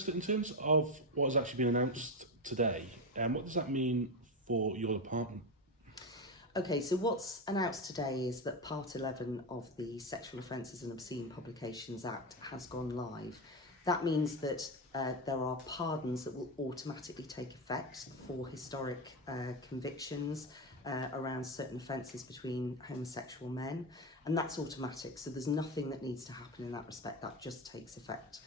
So in terms of what has actually been announced today, what does that mean for your department? Okay, so what's announced today is that Part 11 of the Sexual Offences and Obscene Publications Act has gone live. That means that there are pardons that will automatically take effect for historic convictions around certain offences between homosexual men, and that's automatic, so there's nothing that needs to happen in that respect, that just takes effect.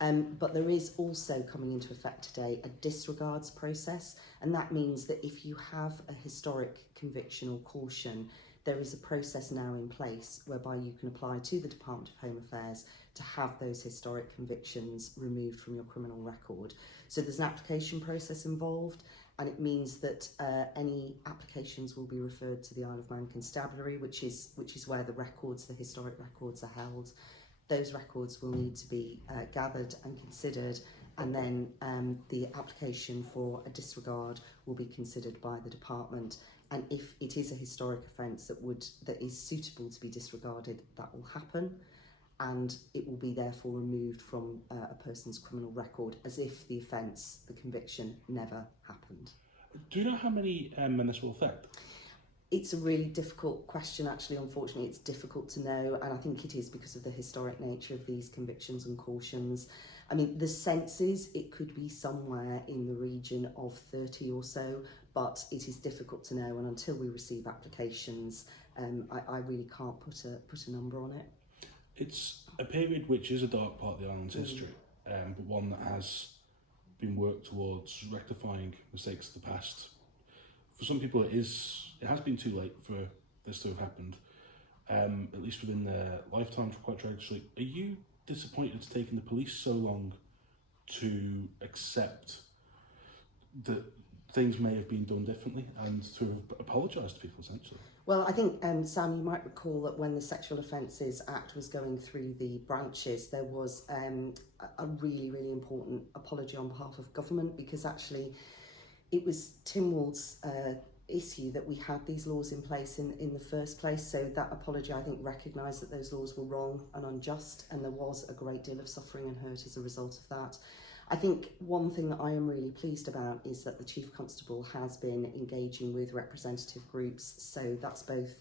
But there is also coming into effect today a disregards process, and that means that if you have a historic conviction or caution, there is a process now in place whereby you can apply to the Department of Home Affairs to have those historic convictions removed from your criminal record. So there's an application process involved, and it means that any applications will be referred to the Isle of Man Constabulary, which is where the records, the historic records, are held. Those records will need to be gathered and considered, and then the application for a disregard will be considered by the department. And if it is a historic offence that is suitable to be disregarded, that will happen, and it will be therefore removed from a person's criminal record as if the offence, the conviction, never happened. Do you know how many men this will affect? It's a really difficult question, actually. Unfortunately, it's difficult to know, and I think it is because of the historic nature of these convictions and cautions. I mean, the sense is it could be somewhere in the region of 30 or so, but it is difficult to know, and until we receive applications, I really can't put a number on it. It's a period which is a dark part of the island's history, but one that has been worked towards rectifying mistakes of the past. For some people, it has been too late for this to have happened, at least within their lifetimes, quite tragically. Are you disappointed it's taken the police so long to accept that things may have been done differently and to have apologised to people, essentially? Well, I think, Sam, you might recall that when the Sexual Offences Act was going through the branches, there was a really, really important apology on behalf of government, because actually it was Tynwald's issue that we had these laws in place in the first place. So that apology, I think, recognised that those laws were wrong and unjust, and there was a great deal of suffering and hurt as a result of that. I think one thing that I am really pleased about is that the Chief Constable has been engaging with representative groups. So that's both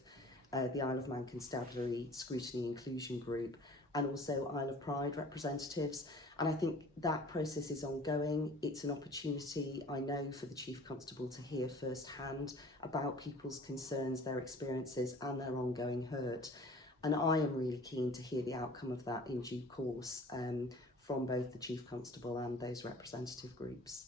the Isle of Man Constabulary Scrutiny Inclusion Group and also Isle of Pride representatives. And I think that process is ongoing. It's an opportunity, I know, for the Chief Constable to hear firsthand about people's concerns, their experiences and their ongoing hurt. And I am really keen to hear the outcome of that in due course from both the Chief Constable and those representative groups.